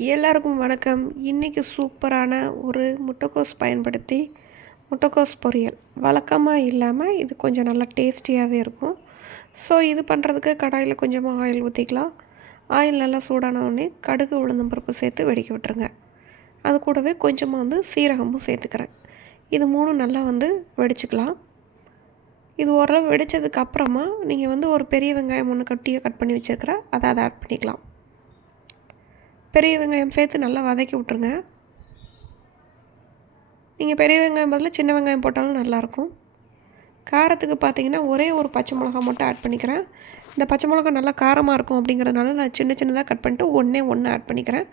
எல்லாருக்கும் வணக்கம். இன்றைக்கி சூப்பரான ஒரு முட்டைக்கோஸ் பயன்படுத்தி முட்டைக்கோஸ் பொரியல். வழக்கமாக இல்லாமல் இது கொஞ்சம் நல்லா டேஸ்டியாகவே இருக்கும். ஸோ இது பண்ணுறதுக்கு கடாயில் கொஞ்சமாக ஆயில் ஊற்றிக்கலாம் ஆயில் நல்லா சூடானவுடனே கடுகு உளுந்தம் பருப்பு சேர்த்து வெடிக்க விட்டுருங்க. அது கூடவே கொஞ்சமாக வந்து சீரகமும் சேர்த்துக்கிறேன். இது மூணும் நல்லா வந்து வெடிச்சுக்கலாம். இது ஓரளவு வெடித்ததுக்கு அப்புறமா நீங்கள் வந்து ஒரு பெரிய வெங்காயம் ஒன்று கட்டியாக கட் பண்ணி வச்சுருக்கிற அதை அதை ஆட் பண்ணிக்கலாம். பெரிய வெங்காயம் சேர்த்து நல்லா வதக்கி விட்ருங்க நீங்கள் பெரிய வெங்காயம் பதில் சின்ன வெங்காயம் போட்டாலும் நல்லாயிருக்கும். காரத்துக்கு பார்த்தீங்கன்னா ஒரே ஒரு பச்சை மிளகா மட்டும் ஆட் பண்ணிக்கிறேன். இந்த பச்சை மிளகா நல்லா காரமாக இருக்கும் அப்படிங்கிறதுனால நான் சின்ன சின்னதாக கட் பண்ணிட்டு ஒன்றே ஒன்று ஆட் பண்ணிக்கிறேன்.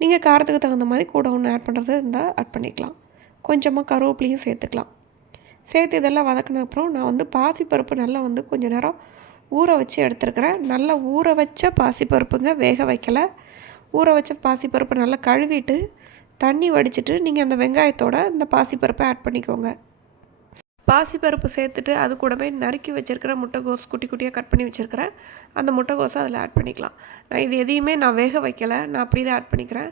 நீங்கள் காரத்துக்கு தகுந்த மாதிரி கூட ஒன்று ஆட் பண்ணுறது இருந்தால் ஆட் பண்ணிக்கலாம். கொஞ்சமாக கருவேப்பிலையும் சேர்த்துக்கலாம். சேர்த்து இதெல்லாம் வதக்கின அப்புறம் நான் வந்து பாசிப்பருப்பு நல்லா வந்து கொஞ்சம் நேரம் ஊற வச்சு எடுத்துருக்கிறேன். நல்லா ஊற வச்ச பாசிப்பருப்புங்க வேக வைக்கலை. ஊற வச்ச பாசிப்பருப்பை நல்லா கழுவிட்டு தண்ணி வடிச்சிட்டு நீங்கள் அந்த வெங்காயத்தோட இந்த பாசிப்பருப்பை ஆட் பண்ணிக்கோங்க. பாசிப்பருப்பு சேர்த்துட்டு அது கூடவே நறுக்கி வச்சுருக்கிற முட்டைகோஸ் குட்டி குட்டியாக கட் பண்ணி வச்சுருக்கிறேன். அந்த முட்டைகோஸை அதில் ஆட் பண்ணிக்கலாம். நான் இது எதையுமே நான் வேக வைக்கலை. நான் அப்படி தான் ஆட் பண்ணிக்கிறேன்.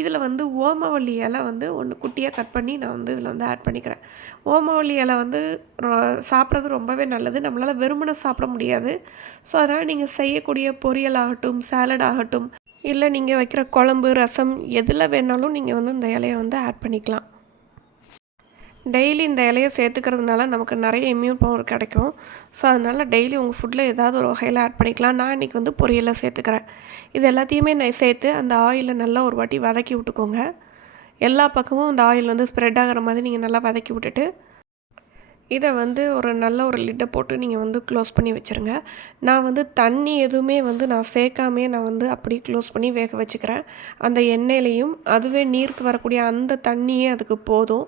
இதில் வந்து ஓமவல்லி இலை வந்து ஒன்று குட்டியாக கட் பண்ணி நான் வந்து இதில் வந்து ஆட் பண்ணிக்கிறேன். ஓமவல்லி இலை வந்து சாப்பிட்றது ரொம்பவே நல்லது. நம்மளால் வெறுமனை சாப்பிட முடியாது. ஸோ அதனால் நீங்கள் செய்யக்கூடிய பொரியல் ஆகட்டும் சேலட் ஆகட்டும் இல்லை நீங்கள் வைக்கிற குழம்பு ரசம் எதில் வேணாலும் நீங்கள் வந்து இந்த இலையை வந்து ஆட் பண்ணிக்கலாம். டெய்லி இந்த இலையை சேர்த்துக்கிறதுனால நமக்கு நிறைய இம்யூன் பவர் கிடைக்கும். ஸோ அதனால் டெய்லி உங்கள் ஃபுட்டில் ஏதாவது ஒரு வகையில் ஆட் பண்ணிக்கலாம். நான் இன்றைக்கி வந்து பொரியலை சேர்த்துக்கிறேன். இது எல்லாத்தையுமே நான் சேர்த்து அந்த ஆயிலில் நல்லா ஒரு வாட்டி வதக்கி விட்டுக்கோங்க. எல்லா பக்கமும் அந்த ஆயில் வந்து ஸ்ப்ரெட் ஆகிற மாதிரி நீங்கள் நல்லா வதக்கி விட்டுட்டு இதை வந்து ஒரு நல்ல ஒரு லிட்டை போட்டு நீங்கள் வந்து க்ளோஸ் பண்ணி வச்சுருங்க. நான் வந்து தண்ணி எதுவுமே வந்து நான் சேர்க்காமே நான் வந்து அப்படி க்ளோஸ் பண்ணி வேக வச்சுக்கிறேன். அந்த எண்ணெயிலையும் அதுவே நீர்த்து வரக்கூடிய அந்த தண்ணியே அதுக்கு போதும்.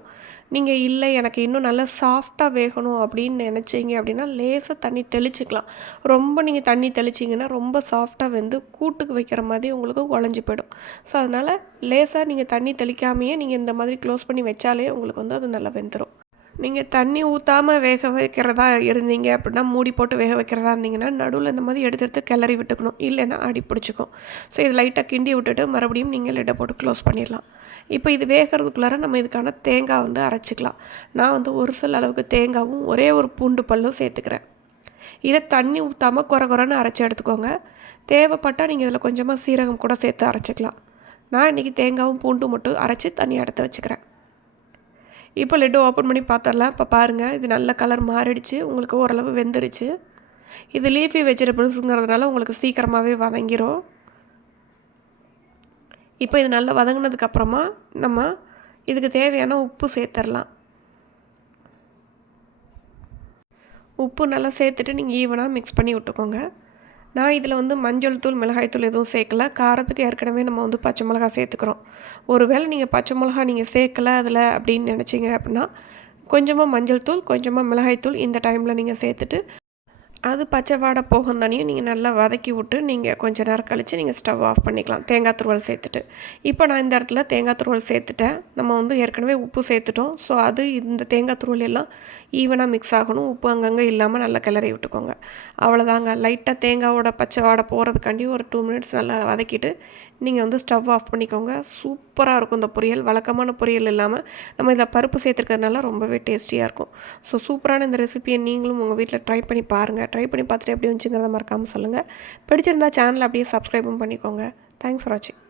நீங்கள் இல்லை எனக்கு இன்னும் நல்லா சாஃப்டாக வேகணும் அப்படின்னு நினச்சிங்க அப்படின்னா லேசாக தண்ணி தெளிச்சிக்கலாம். ரொம்ப நீங்கள் தண்ணி தெளிச்சிங்கன்னா ரொம்ப சாஃப்டாக வந்து கூட்டுக்கு வைக்கிற மாதிரி உங்களுக்கு உழஞ்சி போயிடும். ஸோ அதனால் லேசாக நீங்கள் தண்ணி தெளிக்காமையே நீங்கள் இந்த மாதிரி க்ளோஸ் பண்ணி வச்சாலே உங்களுக்கு வந்து அது நல்லா வெந்துடும் நீங்கள் தண்ணி ஊற்றாமல் வேக வைக்கிறதா இருந்தீங்க அப்படின்னா மூடி போட்டு வேக வைக்கிறதா இருந்தீங்கன்னா நடுவில் இந்த மாதிரி எடுத்து எடுத்து கிளறி விட்டுக்கணும். இல்லைன்னா அடி பிடிச்சிக்கும். ஸோ இது லைட்டாக கிண்டி விட்டுட்டு மறுபடியும் நீங்கள் லிட்டை போட்டு க்ளோஸ் பண்ணிடலாம். இப்போ இது வேகிறதுக்குள்ளார நம்ம இதுக்கான தேங்காய் வந்து அரைச்சிக்கலாம். நான் வந்து ஒரு சில அளவுக்கு தேங்காவும் ஒரே ஒரு பூண்டு பல்லும் சேர்த்துக்கிறேன். இதை தண்ணி ஊற்றாமல் குறை குறைன்னு அரைச்சி எடுத்துக்கோங்க. தேவைப்பட்டால் நீங்கள் இதில் கொஞ்சமாக சீரகம் கூட சேர்த்து அரைச்சிக்கலாம். நான் இன்றைக்கி தேங்காவும் பூண்டும் மட்டும் அரைச்சி தண்ணி எடுத்து வச்சுக்கிறேன். இப்போ லெட்டு ஓப்பன் பண்ணி பார்த்துடலாம் இப்போ பாருங்கள் இது நல்ல கலர் மாறிடுச்சு. உங்களுக்கு ஓரளவு வெந்துருச்சு. இது லீஃபி வெஜிடபிள்ஸுங்கிறதுனால உங்களுக்கு சீக்கிரமாகவே வதங்கிரும். இப்போ இது நல்லா வதங்கினதுக்கப்புறமா நம்ம இதுக்கு தேவையான உப்பு சேர்த்துடலாம். உப்பு நல்லா சேர்த்துட்டு நீங்கள் ஈவனாக மிக்ஸ் பண்ணி விட்டுக்கோங்க. நான் இதில் வந்து மஞ்சள் தூள் மிளகாய்த்தூள் எதுவும் சேர்க்கல. காரத்துக்கு ஏற்கனவே நம்ம வந்து பச்சை மிளகா சேர்த்துக்கிறோம். ஒருவேளை நீங்கள் பச்சை மிளகா நீங்கள் சேர்க்கல அதில் அப்படின்னு நினச்சிங்க அப்படின்னா கொஞ்சமாக மஞ்சள் தூள் கொஞ்சமாக மிளகாய் தூள் இந்த டைமில் நீங்கள் சேர்த்துட்டு அது பச்சை வாடை போகும் தனியும் நீங்கள் நல்லா வதக்கி விட்டு நீங்கள் கொஞ்சம் நேரம் கழித்து நீங்கள் ஸ்டவ் ஆஃப் பண்ணிக்கலாம். தேங்காய் துருவல் சேர்த்துட்டு. இப்போ நான் இந்த இடத்துல தேங்காய் துருவல் சேர்த்துட்டேன். நம்ம வந்து ஏற்கனவே உப்பு சேர்த்துட்டோம். ஸோ அது இந்த தேங்காய் துருவல் எல்லாம் ஈவனாக மிக்ஸ் ஆகணும். உப்பு அங்கங்கே இல்லாமல் நல்லா கிளறி விட்டுக்கோங்க. அவ்வளோதாங்க லைட்டாக தேங்காவோட பச்சை வாடை போகிறதுக்காண்டி ஒரு டூ மினிட்ஸ் நல்லா வதக்கிட்டு நீங்கள் வந்து ஸ்டவ் ஆஃப் பண்ணிக்கோங்க. சூப்பராக இருக்கும் இந்த பொரியல். வழக்கமான பொரியல் இல்லாமல் நம்ம இதில் பருப்பு சேர்த்துருக்கறதுனால ரொம்பவே டேஸ்டியாக இருக்கும். ஸோ சூப்பரான இந்த ரெசிபியை நீங்களும் உங்கள் வீட்டில் ட்ரை பண்ணி பாருங்கள் ட்ரை பண்ணி பார்த்துட்டு எப்படி வந்துச்சுங்கிறத மறக்காமல் சொல்லுங்கள் பிடிச்சிருந்தா சேனல் அப்படியே சப்ஸ்கிரைபும் பண்ணிக்கோங்க. தேங்க்ஸ் ஃபார் வாட்சிங்